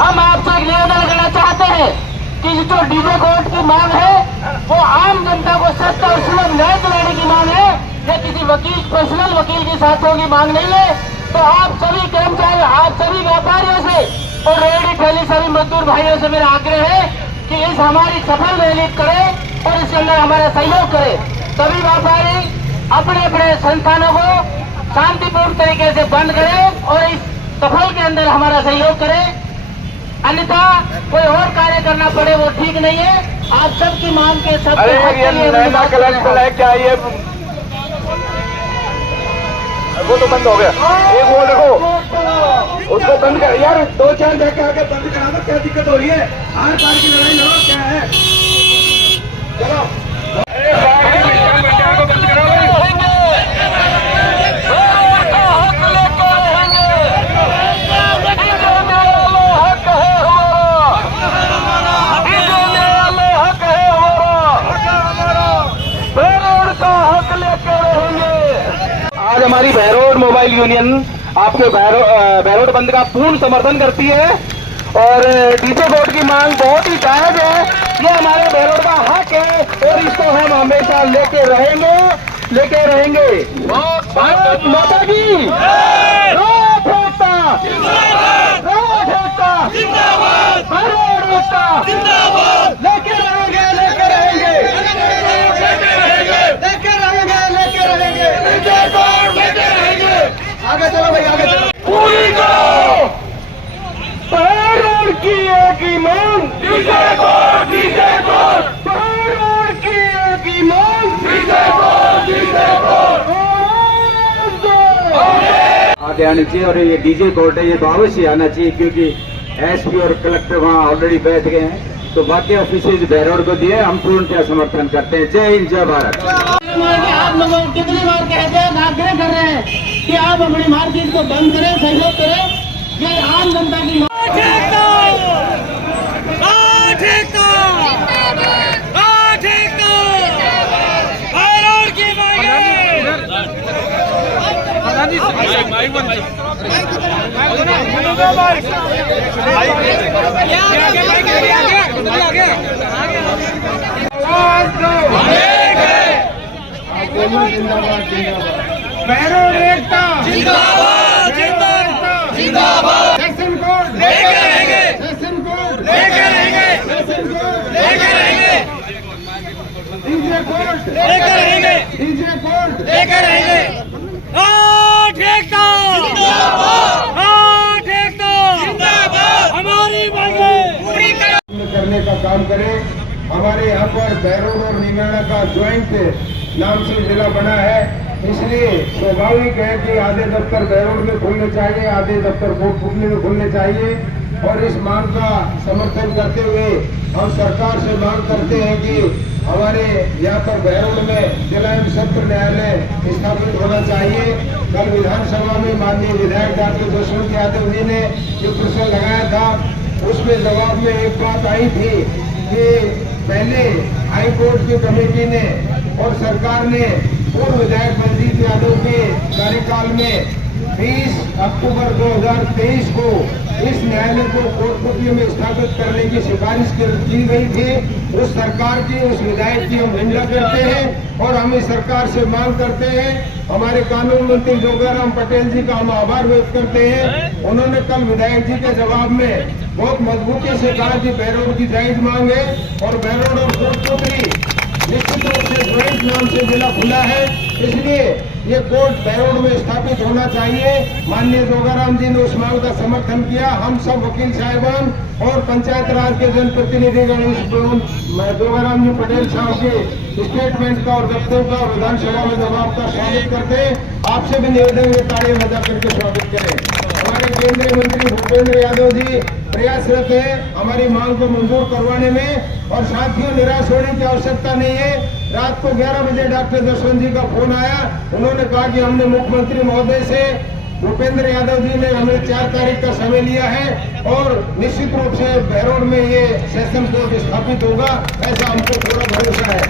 हम आपसे एक निवेदन करना चाहते हैं कि जो डीजे कोर्ट की मांग है वो आम जनता को सख्त और सुलभ न्याय दिलाने की मांग है, यह किसी वकील पर्सनल वकील के साथियों की मांग नहीं है। तो आप सभी कर्मचारी, आप सभी व्यापारियों से और रेहड़ी ठेली सभी मजदूर भाइयों से मेरा आग्रह है कि इस हमारी सफल रैली करें और इसके अंदर हमारा सहयोग करें। सभी व्यापारी अपने अपने संस्थानों को शांतिपूर्ण तरीके से बंद करें और इस सफल के अंदर हमारा सहयोग करें, अन्यथा कोई और कार्य करना पड़े वो ठीक नहीं है। आप सबकी मांग के सब क्या ये वो तो बंद हो गया, एक वो देखो उसको बंद कर यार, 2-4 जगह आके बंद करा दो, क्या दिक्कत हो रही है? आर पार की लड़ाई लड़ो, क्या है? चलो आज हमारी बहरोड मोबाइल यूनियन आपके बहरोड बंद का पूर्ण समर्थन करती है और डीजे कोर्ट की मांग बहुत ही जायज है। ये हमारे बहरोड का हक है और इसको हम हमेशा लेके रहेंगे। भारत माता की लेके रहेंगे। आगे चलो भाई, आगे चलो। पूरी करो बहरोड की एक ही मांग, डीजे कोर्ट बहरोड की एक ही मांग, डीजे कोर्ट आगे आनी चाहिए। और ये डीजे कोर्ट है, ये तो अवश्य आना चाहिए क्योंकि एसपी और कलेक्टर वहाँ ऑलरेडी बैठ गए हैं, तो बाकी ऑफिसर्स बहरोड को दिए, हम पूर्णतः समर्थन करते हैं। जय हिंद, जय भारत। आप लोगों को कितनी बार कहते हैं, आग्रह कर रहे हैं कि आप अपनी मार्केट को बंद करें, सहयोग करें। ये आम जनता की बहरोड एकता जिंदाबाद, जिंदाबाद। सेशन कोड लेके रहेंगे, सेशन कोड लेके रहेंगे, सेशन कोड लेके रहेंगे, डीजे कोड लेके रहेंगे, डीजे कोड लेके रहेंगे। जिंदाबाद, हमारी मांगें पूरी करने का काम करें। हमारे यहाँ पर बहरोड और नीमराना का ज्वाइंट नाम से जिला बना है, इसलिए स्वाभाविक है कि आधे दफ्तर बहरोड में खुलने चाहिए, आधे दफ्तर कोटपुतली में खुलने चाहिए। और इस मांग का समर्थन करते हुए हम सरकार से मांग करते हैं कि हमारे यहाँ पर बहरोड में जिला एवं सत्र न्यायालय स्थापित होना चाहिए। कल विधानसभा में माननीय विधायक डॉक्टर जसवंत यादव जी ने जो प्रश्न लगाया था, उसमें जवाब में एक बात आई थी कि पहले हाई कोर्ट की कमेटी ने और सरकार ने पूर्व विधायक बलजीत यादव के कार्यकाल में 20 अक्टूबर 2023 को इस न्यायालय को कोटपुतली में स्थापित करने की सिफारिश की गई थी। उस सरकार की, उस विधायक की हम निंदा करते हैं और हम इस सरकार से मांग करते हैं। हमारे कानून मंत्री जोगाराम पटेल जी का हम आभार व्यक्त करते हैं। उन्होंने कल विधायक जी के जवाब में बहुत मजबूती से कहा कि बहरोड की जायज मांग है और बहरोड और कोटपुतली निश्चित रूप से ज्वाइंट नाम से जिला खुला है, इसलिए ये कोर्ट बहरोड में स्थापित होना चाहिए। माननीय जोगाराम जी ने उस मांग का समर्थन किया। हम सब वकील साहिबान और पंचायत राज के जनप्रतिनिधिगण इस जोगाराम जी पटेल साहब के स्टेटमेंट का और वक्तव्य का और विधानसभा में जवाब का स्वागत करते हैं। आपसे भी निवेदन है, तालियां बजा करके स्वागत करें। हमारे केंद्रीय मंत्री भूपेंद्र यादव जी प्रयासरत है हमारी मांग को मंजूर करवाने में, और साथियों निराश होने की आवश्यकता नहीं है। रात को 11 बजे डॉक्टर जसवंत जी का फोन आया, उन्होंने कहा कि हमने मुख्यमंत्री महोदय से भूपेंद्र यादव जी ने हमें 4 तारीख का समय लिया है और निश्चित रूप से बहरोड में ये सेशन कोर्ट स्थापित होगा, ऐसा हमको पूरा भरोसा है।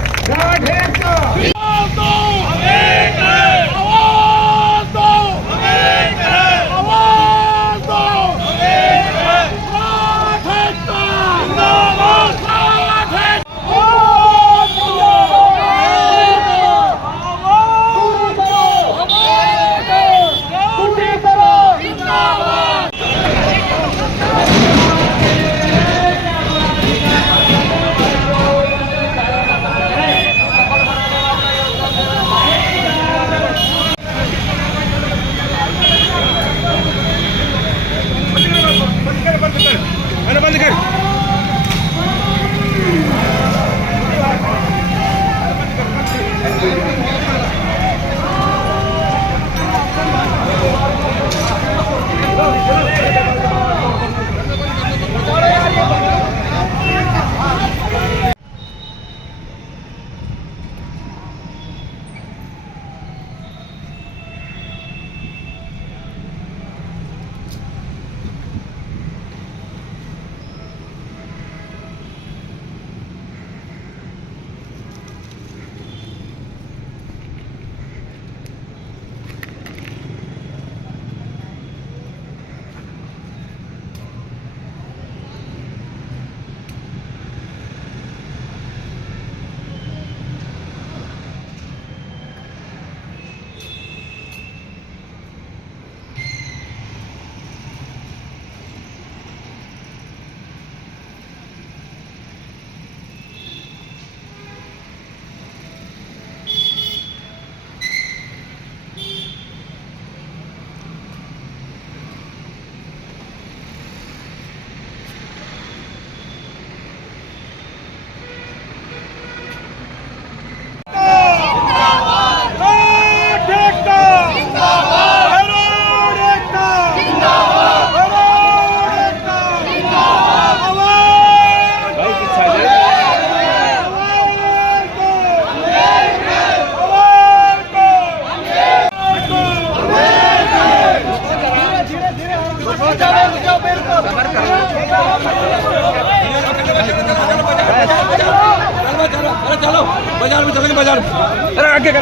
बाजार में चलेंगे, बाजार आगे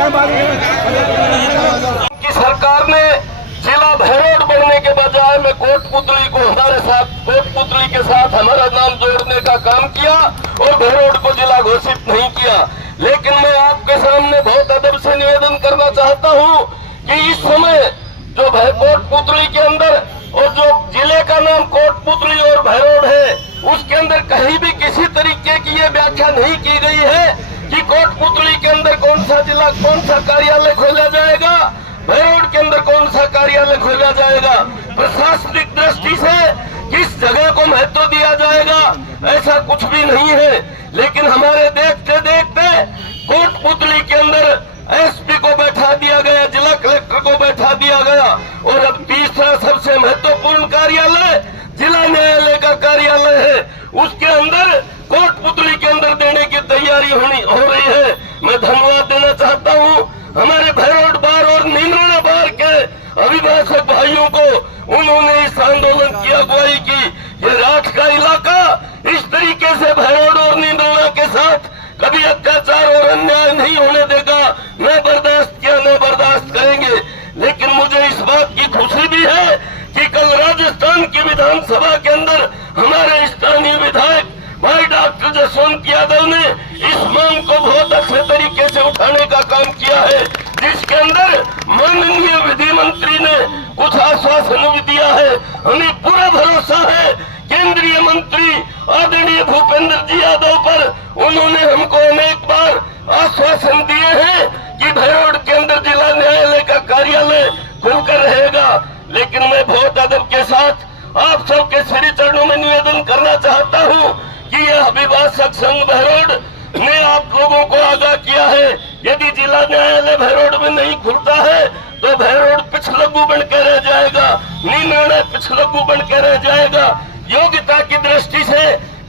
की सरकार ने जिला भैरोड बनने के बजाय में कोटपुतली को हमारे साथ, कोटपुतली के साथ हमारा नाम जोड़ने का काम किया और भैरोड को जिला घोषित नहीं किया। लेकिन मैं आपके सामने बहुत अदब से निवेदन करना चाहता हूं कि इस समय जो कोटपुतली के अंदर और जो जिले का नाम कोटपुतली और भैरोड है, उसके अंदर कहीं भी किसी तरीके की ये व्याख्या नहीं की गई है कि कोटपुतली के अंदर कौन सा जिला, कौन सा कार्यालय खोला जाएगा, भैरोड के अंदर कौन सा कार्यालय खोला जाएगा। प्रशासनिक दृष्टि से किस जगह को महत्व दिया जाएगा, ऐसा कुछ भी नहीं है। लेकिन हमारे देखते देखते कोटपुतली के अंदर एसपी को बैठा दिया गया, जिला कलेक्टर को बैठा दिया गया और अब तीसरा सबसे महत्वपूर्ण कार्यालय जिला न्यायालय का कार्यालय है, उसके अंदर कोटपुतली के अंदर देने की तैयारी हो रही है। मैं धन्यवाद देना चाहता हूं हमारे भैरोड बार और नीमराना बार के अभिभाषक भाइयों को, उन्होंने इस आंदोलन की अगुवाई की। ये राठ का इलाका इस तरीके से भैरोड और नीमराना के साथ कभी अत्याचार और अन्याय नहीं होने देगा, न बर्दाश्त किया न बर्दाश्त करेंगे। लेकिन मुझे इस बात की खुशी भी है कि कल राजस्थान की विधानसभा के अंदर हमारे स्थानीय विधायक भाई डॉक्टर जसवंत यादव ने इस मांग को बहुत अच्छे तरीके से उठाने का काम किया है, जिसके अंदर माननीय विधि मंत्री ने कुछ आश्वासन भी दिया है। हमें पूरा भरोसा है केंद्रीय मंत्री आदरणीय भूपेंद्र जी यादव पर, उन्होंने हमको अनेक बार आश्वासन दिए हैं कि भैरोड के अंदर जिला न्यायालय का कार्यालय खुलकर रहेगा। लेकिन मैं बहुत अदब के साथ आप सबके श्री चरणों में निवेदन करना चाहता हूं कि यह अभिभाषक संघ भैरोड ने आप लोगों को आगाह किया है, यदि जिला न्यायालय भैरोड में नहीं खुलता है तो भैरोड पिछलग्गू बन के रह जाएगा, नीमराना पिछलग्गू बन के रह जाएगा। योग्यता की दृष्टि से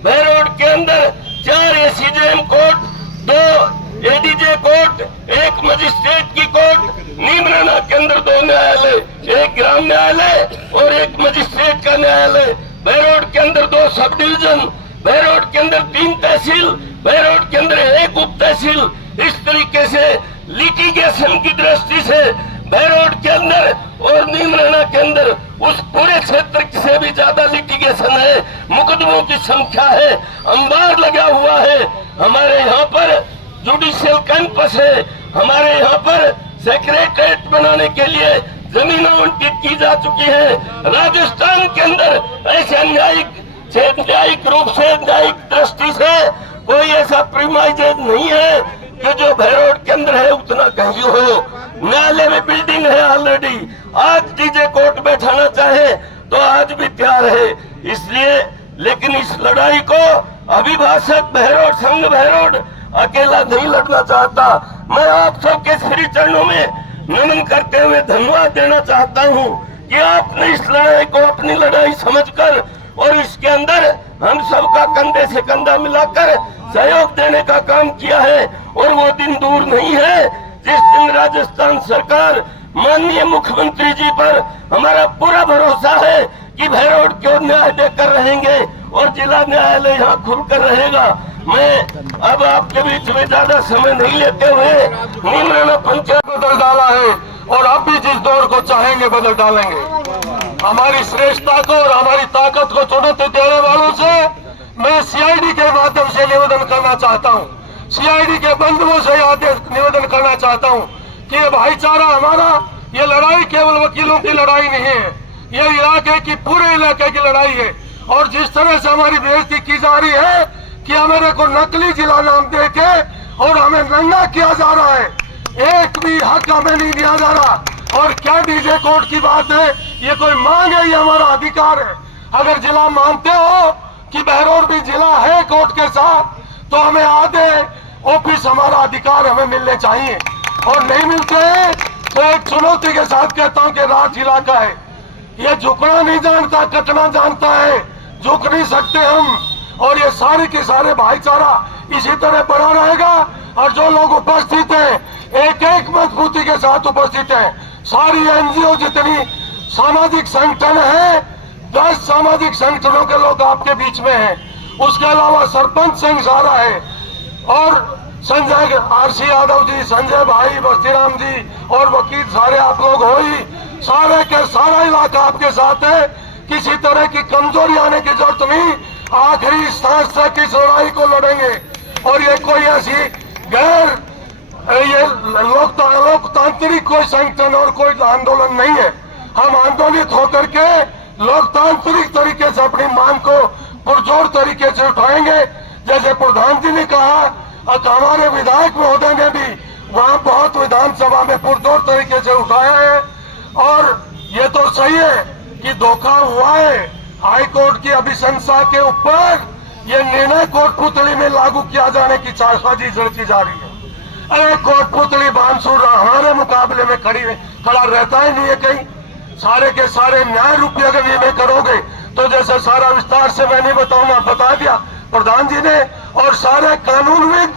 भैरोड के अंदर 4 ACJM court, 2 ADJ court, 1 magistrate की कोर्ट, नीमराना के अंदर 2 न्यायालय, 1 ग्राम न्यायालय और 1 मजिस्ट्रेट का न्यायालय, भैरोड के अंदर 2 सब डिवीजन, भैरोड के अंदर 3 तहसील, भैरोड के अंदर 1 उप तहसील। इस तरीके से लिटिगेशन की दृष्टि से भैरोड के अंदर और नीमराना के अंदर उस पूरे क्षेत्र से भी ज्यादा लिटिगेशन है, मुकदमों की संख्या है, अंबार लगा हुआ है। हमारे यहाँ पर जुडिशियल कैंपस है, हमारे यहाँ पर सेक्रेटरीट बनाने के लिए जमीन आवंटित की जा चुकी है। राजस्थान के अंदर ऐसे न्यायिक रूप से, न्यायिक दृष्टि से कोई ऐसा प्रीमाइजेज नहीं है कि जो भैरोड के अंदर है उतना कहीं हो। न्यायालय में बिल्डिंग है ऑलरेडी, आज डीजे कोर्ट बैठाना चाहे तो आज भी तैयार है। इसलिए लेकिन इस लड़ाई को अभिभाषक भैरोड, संघ भैरोड अकेला नहीं लड़ना चाहता। मैं आप सबके श्री चरणों में नमन करते हुए धन्यवाद देना चाहता हूं कि आपने इस लड़ाई को अपनी लड़ाई समझकर और इसके अंदर हम सबका कंधे से कंधा मिलाकर सहयोग देने का काम किया है। और वो दिन दूर नहीं है जिस दिन राजस्थान सरकार माननीय मुख्यमंत्री जी पर हमारा पूरा भरोसा है कि भैरोड को न्याय देकर रहेंगे और जिला न्यायालय यहाँ खुलकर रहेगा। मैं अब आपके बीच में ज्यादा समय नहीं लेते हुए नीमराना पंचायत बदल डाला है और अब भी जिस दौर को चाहेंगे बदल डालेंगे। हमारी श्रेष्ठता को और हमारी ताकत को चुनौती देने वालों से मैं सीआईडी के माध्यम से निवेदन करना चाहता हूं, सीआईडी के बंधुओं से निवेदन करना चाहता हूं कि ये भाईचारा हमारा, ये लड़ाई केवल वकीलों की लड़ाई नहीं है, ये इलाके की, पूरे इलाके की लड़ाई है। और जिस तरह से हमारी बेइज्जती की जा रही है कि हमारे को नकली जिला नाम देके और हमें नंगा किया जा रहा है, एक भी हक हमें नहीं दिया जा रहा। और क्या डीजे कोर्ट की बात है, ये कोई मांग है, ये हमारा अधिकार है। अगर जिला मानते हो कि भैरोड भी जिला है कोर्ट के साथ, तो हमें आधे ऑफिस, हमारा अधिकार हमें मिलने चाहिए और नहीं मिलते हैं तो एक चुनौती के साथ कहता हूं कि राठ इलाका है, ये झुकना नहीं जानता, कटना जानता है, झुक नहीं सकते हम। और ये सारे के सारे भाईचारा इसी तरह बना रहेगा। और जो लोग उपस्थित हैं, एक एक मजबूती के साथ उपस्थित हैं, सारी एनजीओ जितनी सामाजिक संगठन है, 10 सामाजिक संगठनों के लोग आपके बीच में हैं, उसके अलावा सरपंच संघ सारा है और संजय आरसी यादव जी, संजय भाई, बस्तीराम जी और वकील सारे आप लोग हो ही, सारे के सारा इलाका आपके साथ है। किसी तरह की कमजोरी आने की जरूरत नहीं, आखिरी सांस तक इस लड़ाई को लड़ेंगे। और ये कोई ऐसी गैर ये लोकतांत्रिक कोई संगठन और कोई आंदोलन नहीं है। हम आंदोलित होकर के लोकतांत्रिक तरीके से अपनी मांग को पुरजोर तरीके से उठाएंगे। जैसे प्रधान जी ने कहा, हमारे विधायक महोदय ने भी वहां बहुत विधानसभा में पुरजोर तरीके से उठाया है। और ये तो सही है कि धोखा हुआ है, हाई कोर्ट की अभिशंसा के ऊपर ये निर्णय कोटपुतली में लागू किया जाने की साजिश रची जा रही है। अरे कोटपुतली बांसुर हमारे मुकाबले में खड़ा रहता ही नहीं है कहीं। सारे के सारे न्याय रूपी अगर निर्णय करोगे तो जैसे सारा विस्तार से मैं नहीं बताऊंगा, बता दिया प्रधान जी ने। और सारे कानूनविद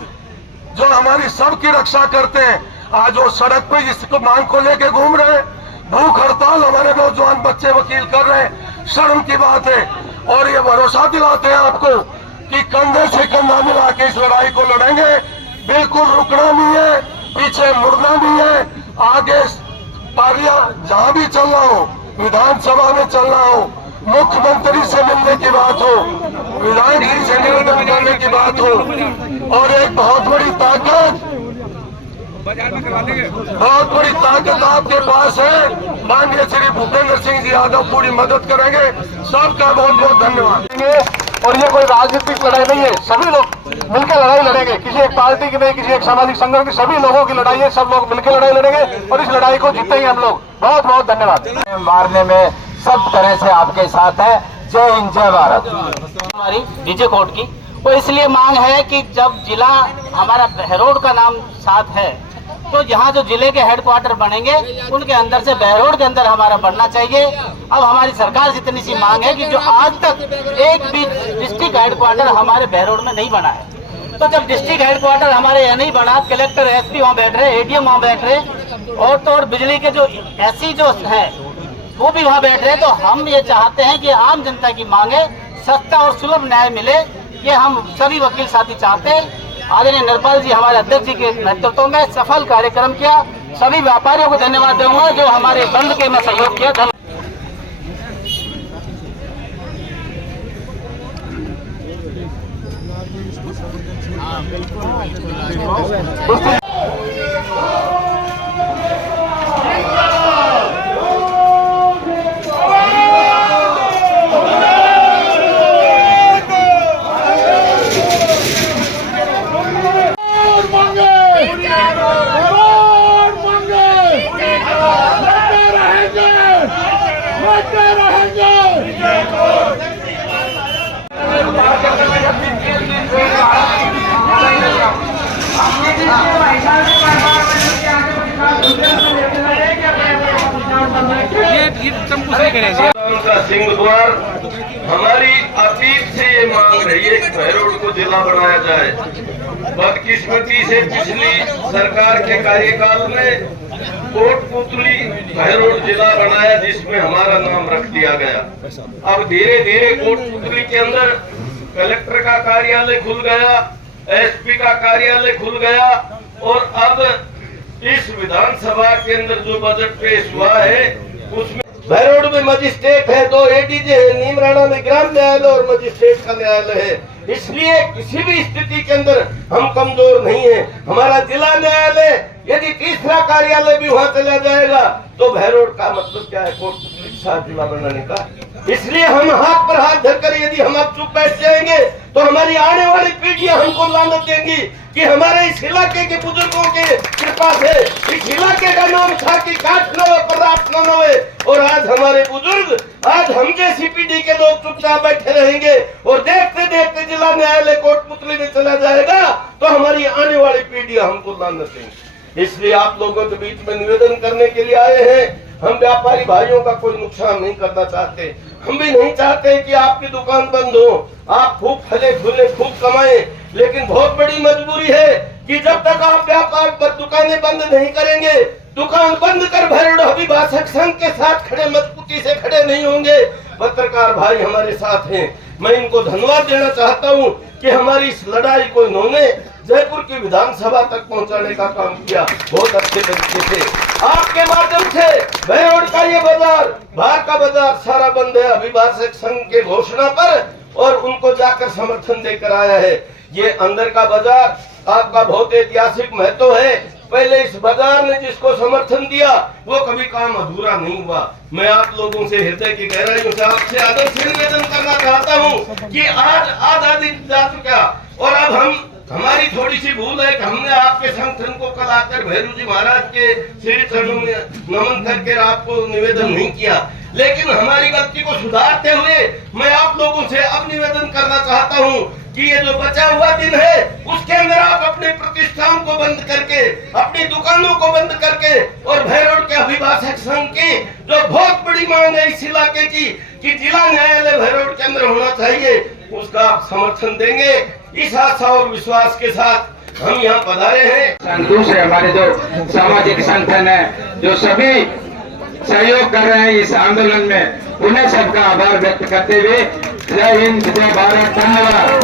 जो हमारी सबकी रक्षा करते हैं, आज वो सड़क पे इस मांग को लेके घूम रहे हैं। भूख हड़ताल हमारे नौजवान बच्चे वकील कर रहे हैं, शर्म की बात है। और ये भरोसा दिलाते हैं आपको कि कंधे से कंधा मिला के इस लड़ाई को लड़ेंगे, बिल्कुल रुकना नहीं है, पीछे मुड़ना नहीं है। आगे पार्लिया जहां भी चलना हो, विधानसभा में चलना हो, मुख्यमंत्री से मिलने की बात हो, विधायक जी से निवेदन करने की बात हो, और एक बहुत बड़ी ताकत आपके पास है, माननीय श्री भूपेंद्र सिंह जी यादव पूरी मदद करेंगे। सबका बहुत बहुत धन्यवाद। और ये कोई राजनीतिक लड़ाई नहीं है, सभी लोग मिलकर लड़ाई लड़ेंगे। किसी एक पार्टी की नहीं, किसी एक सामाजिक संगठन की, सभी लोगों की लड़ाई है। सब लोग मिलकर लड़ाई लड़ेंगे और इस लड़ाई को जीतेंगे हम लोग। बहुत बहुत धन्यवाद। मारने में सब तरह से आपके साथ है। जय हिंद, जय भारत। हमारी डीजे कोर्ट की वो इसलिए मांग है कि जब जिला हमारा बहरोड का नाम साथ है, तो यहाँ जो जिले के हेडक्वार्टर बनेंगे उनके अंदर से बहरोड के अंदर हमारा बनना चाहिए। अब हमारी सरकार से इतनी सी मांग है कि जो आज तक एक भी डिस्ट्रिक्ट हेडक्वार्टर हमारे बहरोड में नहीं बना है, तो जब डिस्ट्रिक्ट हेडक्वार्टर हमारे यहाँ नहीं बना, कलेक्टर एसपी वहाँ बैठ रहे, एडीएम वहाँ बैठ रहे, और तो और बिजली के जो एससी जो है वो भी वहाँ बैठ रहे। तो हम ये चाहते हैं कि आम जनता की मांगे सस्ता और सुलभ न्याय मिले, ये हम सभी वकील साथी चाहते हैं। आदरणीय नरपाल जी हमारे अध्यक्ष जी के नेतृत्व में सफल कार्यक्रम किया। सभी व्यापारियों को धन्यवाद दूंगा जो हमारे बंद के में सहयोग किया। का सिंह द्वार हमारी अतीत से ये मांग रही है कि बहरोड को जिला बनाया जाए। बदकिस्मती से पिछली सरकार के कार्यकाल में कोटपुतली बहरोड जिला बनाया, जिसमें हमारा नाम रख दिया गया। अब धीरे धीरे कोटपुतली के अंदर कलेक्टर का कार्यालय खुल गया, एसपी का कार्यालय खुल गया, और अब इस विधानसभा के अंदर जो बजट पेश हुआ है उसमें बहरोड में मजिस्ट्रेट है, 2 एडीजे है, नीमराणा में ग्राम न्यायालय और मजिस्ट्रेट का न्यायालय है। इसलिए किसी भी स्थिति के अंदर हम कमजोर नहीं है। हमारा जिला न्यायालय यदि तीसरा कार्यालय भी वहां चला जाएगा तो बहरोड का मतलब क्या है, कोटपुतली के साथ जिला बनाने का। इसलिए हम हाथ पर हाथ धरकर यदि हम अब चुप बैठ जाएंगे तो हमारी आने वाली पीढ़ियां हमको लानत देंगी कि हमारे इस इलाके के बुजुर्गों के कृपा से इस इलाके का नाम था कि काट नवे पर्याप्त न नवे, और आज हमारे बुजुर्ग, आज हम जैसी पीढ़ी के लोग चुपचाप बैठे रहेंगे और देखते देखते जिला न्यायालय कोटपुतली में चला जाएगा तो हमारी आने वाली पीढ़ियां हमको लानत देंगी। इसलिए आप लोगों के बीच में निवेदन करने के लिए आए हैं। हम व्यापारी भाइयों का कोई नुकसान नहीं करना चाहते, हम भी नहीं चाहते कि आपकी दुकान बंद हो, आप खूब फले फूले खूब कमाएं, लेकिन बहुत बड़ी मजबूरी है कि जब तक आप व्यापार पर दुकानें बंद नहीं करेंगे, दुकान बंद कर बहरोड अभिभाषक संघ के साथ खड़े मजबूती से खड़े नहीं होंगे। पत्रकार भाई हमारे साथ हैं, मैं इनको धन्यवाद देना चाहता हूं कि हमारी इस लड़ाई को इन्होंने जयपुर की विधानसभा तक पहुंचाने का काम किया बहुत अच्छे तरीके से। आपके माध्यम से भैरोड का ये बाजार, बाहर का बाजार सारा बंद है अभिभाषक संघ के घोषणा पर, और उनको जाकर समर्थन देकर आया है। ये अंदर का बाजार आपका बहुत ऐतिहासिक महत्व है। पहले इस बाजार ने जिसको समर्थन दिया वो कभी काम अधूरा नहीं हुआ। मैं आप लोगों से हृदय की गहराइयों से आपसे आदर से निवेदन करना चाहता हूँ कि आज आधा दिन जा चुका और अब हमारी थोड़ी सी भूल है कि हमने आपके संगठन को कल आकर भैरू जी महाराज के श्री चरणों में नमन करके आपको निवेदन नहीं किया, लेकिन हमारी गलती को सुधारते हुए मैं आप लोगों से अब निवेदन करना चाहता हूं कि ये जो बचा हुआ दिन है उसके अंदर आप अपने प्रतिष्ठान को बंद करके, अपनी दुकानों को बंद करके, और भैरोड के अभिभाषक संघ की जो बहुत बड़ी मांग है इस इलाके की कि जिला न्यायालय भैरोड के अंदर होना चाहिए, उसका आप समर्थन देंगे। इस आशा और विश्वास के साथ हम यहाँ पधारे हैं। दूसरे हमारे जो सामाजिक संगठन है जो सभी सहयोग कर रहे हैं इस आंदोलन में, उन्हें सबका आभार व्यक्त करते हुए जय हिंद, जय भारत, धन्यवाद।